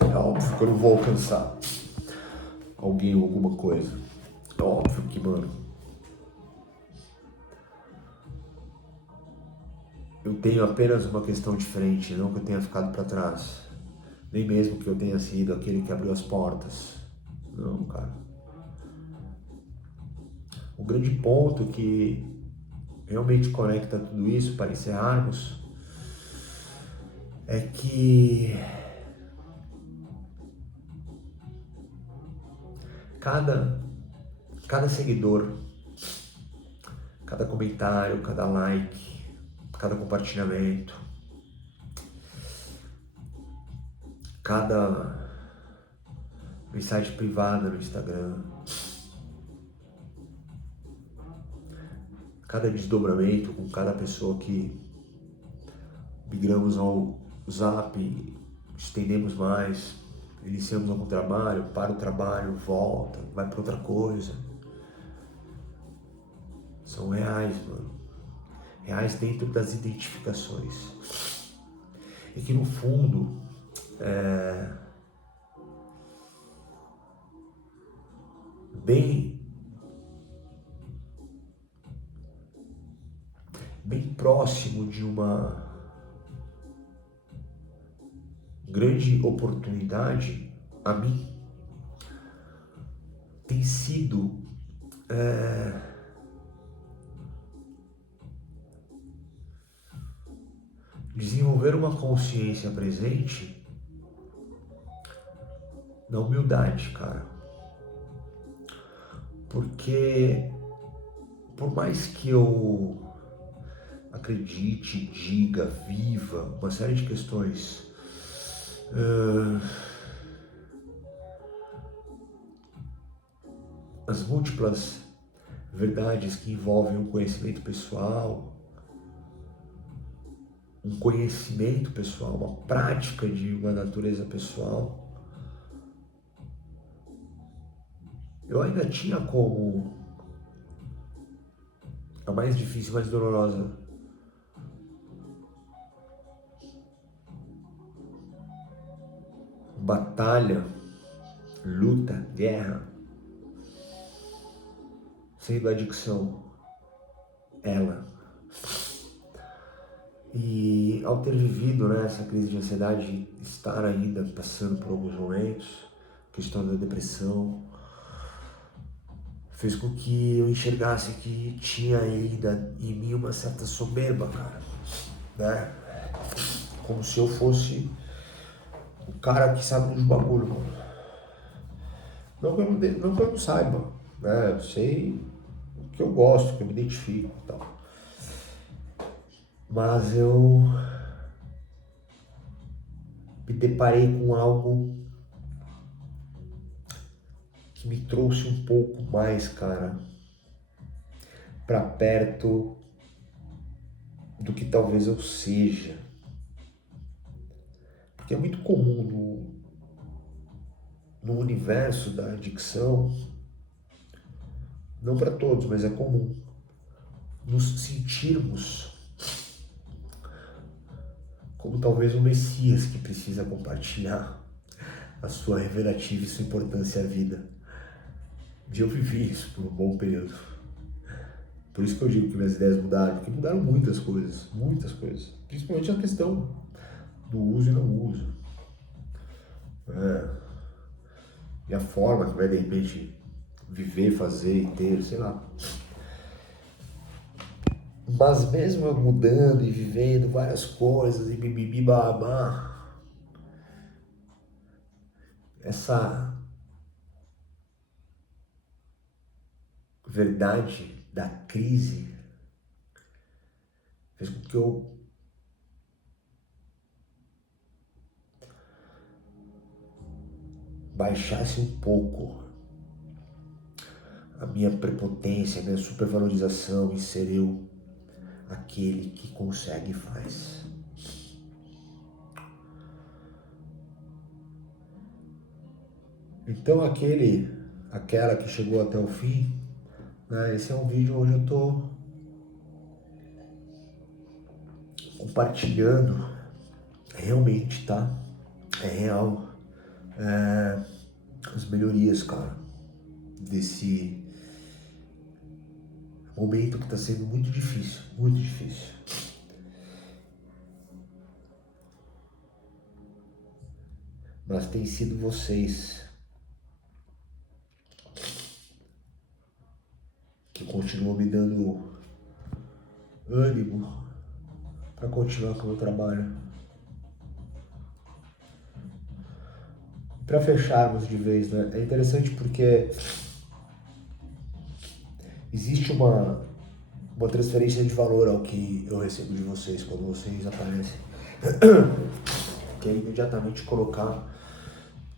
é óbvio que eu não vou alcançar alguém ou alguma coisa. É óbvio que, mano, eu tenho apenas uma questão de frente, não que eu tenha ficado para trás. Nem mesmo que eu tenha sido aquele que abriu as portas. Não, cara. O grande ponto que realmente conecta tudo isso para encerrarmos é que cada, cada seguidor, cada comentário, cada like, cada compartilhamento, cada mensagem privada no Instagram, cada desdobramento com cada pessoa que migramos ao Zap, estendemos mais, iniciamos algum trabalho, para o trabalho, volta, vai para outra coisa. São reais, mano. Reais dentro das identificações. E que no fundo, bem, bem próximo de uma grande oportunidade, a mim, tem sido desenvolver uma consciência presente na humildade, cara. Porque por mais que eu acredite, diga, viva uma série de questões as múltiplas verdades que envolvem um conhecimento pessoal, uma prática de uma natureza pessoal, eu ainda tinha como a mais difícil, mais dolorosa, batalha, luta, guerra, sendo a adicção ela. E ao ter vivido, né, essa crise de ansiedade, estar ainda passando por alguns momentos, questão da depressão, fez com que eu enxergasse que tinha ainda em mim uma certa soberba, cara, né? Como se eu fosse o cara que sabe dos bagulho, mano. Não que eu não saiba, né? Eu sei o que eu gosto, que eu me identifico e tal. Mas eu me deparei com algo que me trouxe um pouco mais, cara, pra perto do que talvez eu seja. Porque é muito comum no universo da adicção não para todos, mas é comum, nos sentirmos como talvez um Messias que precisa compartilhar a sua revelativa e sua importância à vida. E eu vivi isso por um bom período. Por isso que eu digo que minhas ideias mudaram, porque mudaram muitas coisas, principalmente a questão do uso e não uso. E a forma que vai de repente viver, fazer e ter, sei lá. Mas mesmo eu mudando e vivendo várias coisas e bibibi babá, essa verdade da crise fez com que eu baixasse um pouco a minha prepotência, a minha supervalorização em ser eu aquele que consegue e faz. Então aquela que chegou até o fim, né, esse é um vídeo onde eu tô compartilhando realmente, tá? É real. As melhorias, cara, desse momento que tá sendo muito difícil, muito difícil. Mas tem sido vocês que continuam me dando ânimo para continuar com o meu trabalho. Para fecharmos de vez, né? É interessante porque existe uma transferência de valor ao que eu recebo de vocês quando vocês aparecem, que é imediatamente colocar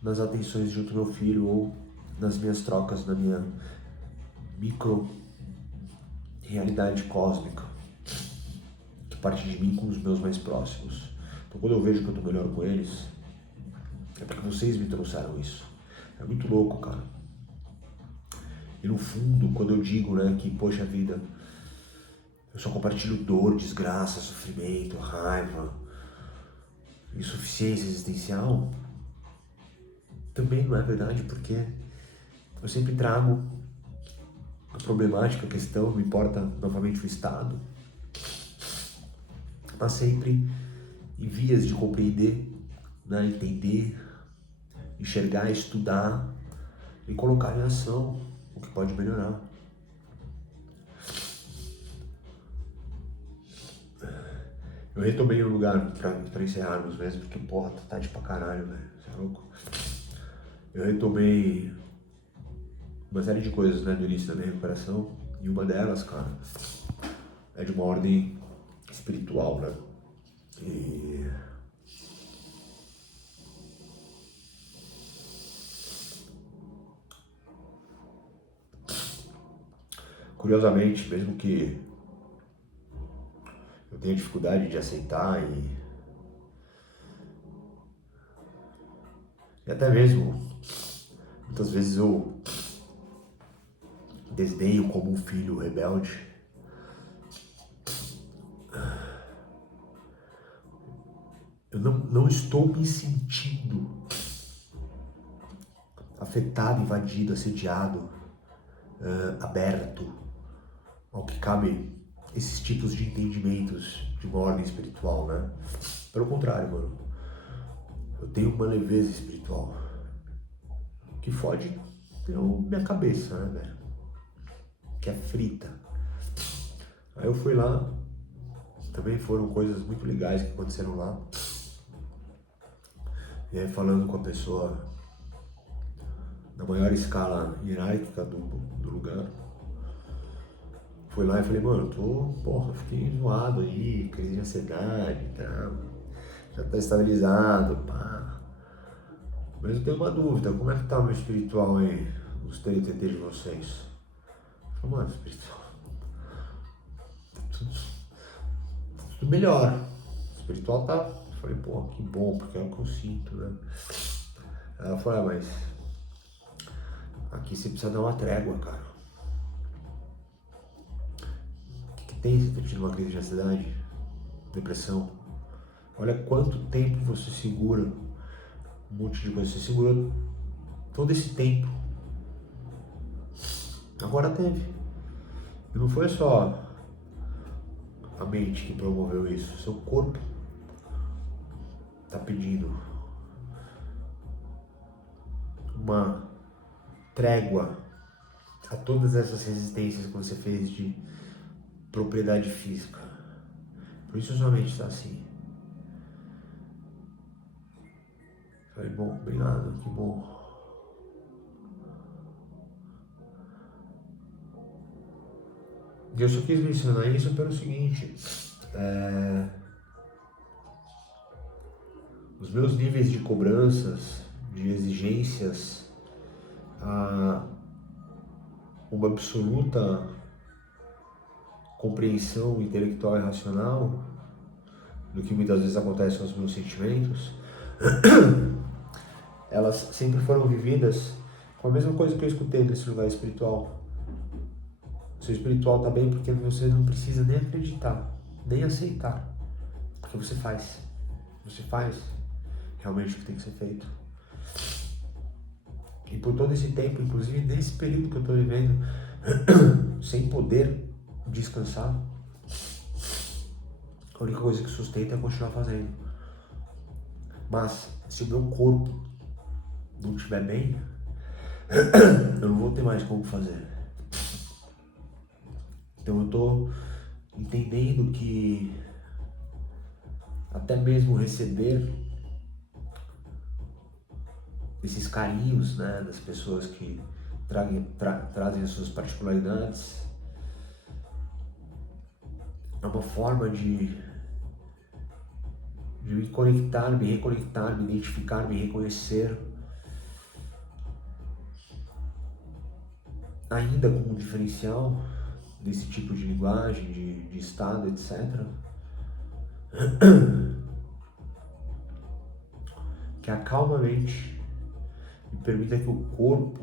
nas atenções junto ao meu filho ou nas minhas trocas, na minha micro realidade cósmica, que parte de mim com os meus mais próximos. Então quando eu vejo que eu tô melhor com eles, é porque vocês me trouxeram isso. É muito louco, cara. E no fundo, quando eu digo, né, que, poxa vida, eu só compartilho dor, desgraça, sofrimento, raiva, insuficiência existencial, também não é verdade, porque eu sempre trago a problemática, a questão, não importa novamente o estado, mas sempre em vias de compreender, né, entender, enxergar, estudar e colocar em ação o que pode melhorar. Eu retomei o lugar pra encerrarmos mesmo, porque porra, tá tarde pra caralho, velho, você é louco? Eu retomei uma série de coisas, né, no início da minha recuperação, e uma delas, cara, é de uma ordem espiritual, né? E curiosamente, mesmo que eu tenha dificuldade de aceitar e até mesmo muitas vezes eu desdenho como um filho rebelde, eu não estou me sentindo afetado, invadido, assediado, aberto ao que cabe esses tipos de entendimentos de uma ordem espiritual, né? Pelo contrário, mano, eu tenho uma leveza espiritual que fode minha cabeça, né, velho? Que é frita. Aí eu fui lá, também foram coisas muito legais que aconteceram lá. E aí falando com a pessoa na maior escala hierárquica do lugar, fui lá e falei, mano, fiquei zoado aí, crise de ansiedade e tal, já tá estabilizado, pá. Mas eu tenho uma dúvida, como é que tá o meu espiritual aí, os TTT de vocês? Eu falei, mano, espiritual, tudo melhor, o espiritual tá, eu falei, pô, que bom, porque é o que eu sinto, né? Aí ela falou, mas aqui você precisa dar uma trégua, cara. tem tido uma crise de ansiedade, depressão, olha quanto tempo você segura um monte de coisa. Você segurou todo esse tempo. Agora teve. E não foi só a mente que promoveu isso. Seu corpo está pedindo uma trégua a todas essas resistências que você fez de propriedade física. Por isso sua mente está assim. Falei, bom, obrigado, que bom. E eu só quis mencionar isso pelo seguinte, os meus níveis de cobranças, de exigências, uma absoluta compreensão intelectual e racional do que muitas vezes acontece com os meus sentimentos, elas sempre foram vividas com a mesma coisa que eu escutei nesse lugar espiritual. O seu espiritual está bem porque você não precisa nem acreditar, nem aceitar, porque você faz. Você faz realmente o que tem que ser feito. E por todo esse tempo, inclusive nesse período que eu estou vivendo, sem poder descansar, a única coisa que sustenta é continuar fazendo. Mas se o meu corpo não estiver bem, eu não vou ter mais como fazer. Então eu estou entendendo que até mesmo receber esses carinhos, né, das pessoas que trazem as suas particularidades é uma forma de me conectar, me reconectar, me identificar, me reconhecer, ainda como um diferencial desse tipo de linguagem, de estado, etc. Que acalma a mente e permita que o corpo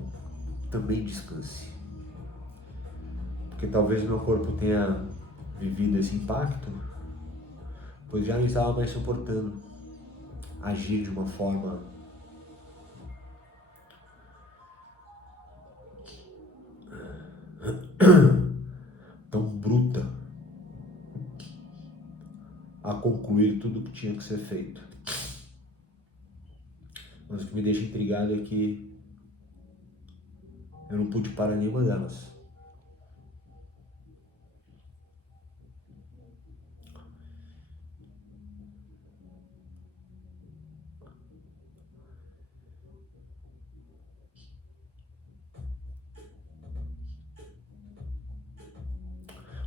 também descanse. Porque talvez o meu corpo tenha vivido esse impacto, pois já não estava mais suportando agir de uma forma tão bruta a concluir tudo o que tinha que ser feito. Mas o que me deixa intrigado é que eu não pude parar nenhuma delas.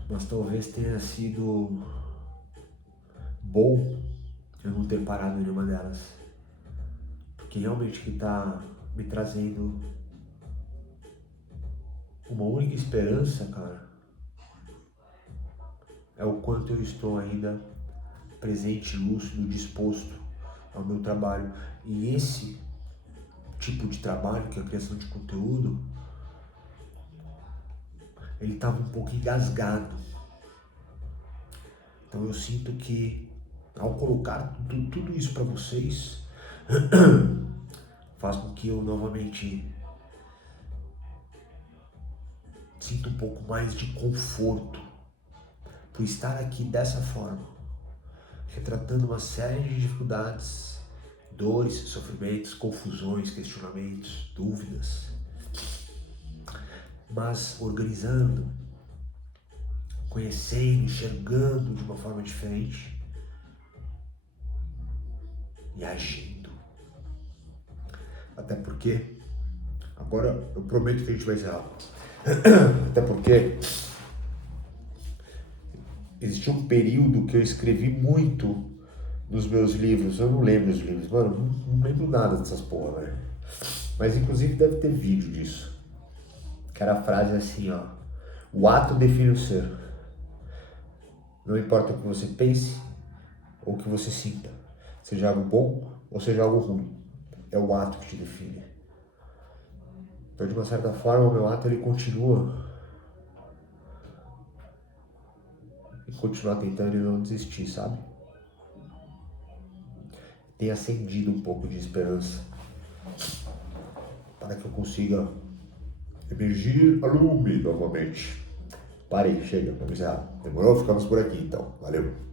Mas talvez tenha sido bom eu não ter parado nenhuma delas. Porque realmente o que está me trazendo uma única esperança, cara, é o quanto eu estou ainda presente, lúcido, disposto ao meu trabalho. E esse tipo de trabalho, que é a criação de conteúdo, ele estava um pouco engasgado. Então eu sinto que ao colocar tudo isso para vocês, faz com que eu novamente sinta um pouco mais de conforto por estar aqui dessa forma, retratando uma série de dificuldades, dores, sofrimentos, confusões, questionamentos, dúvidas, mas organizando, conhecendo, enxergando de uma forma diferente e agindo. Até porque, agora eu prometo que a gente vai encerrar. Até porque existiu um período que eu escrevi muito nos meus livros. Eu não lembro os livros, mano, não lembro nada dessas porra, velho. Mas inclusive deve ter vídeo disso. Que era a frase assim, ó: o ato define o ser. Não importa o que você pense ou o que você sinta, seja algo bom ou seja algo ruim, é o ato que te define. Então, de uma certa forma, o meu ato ele continua continuar tentando e não desistir, sabe? Tem acendido um pouco de esperança para que eu consiga emergir a lume novamente. Parei, chega, vamos encerrar. Demorou? Ficamos por aqui então. Valeu!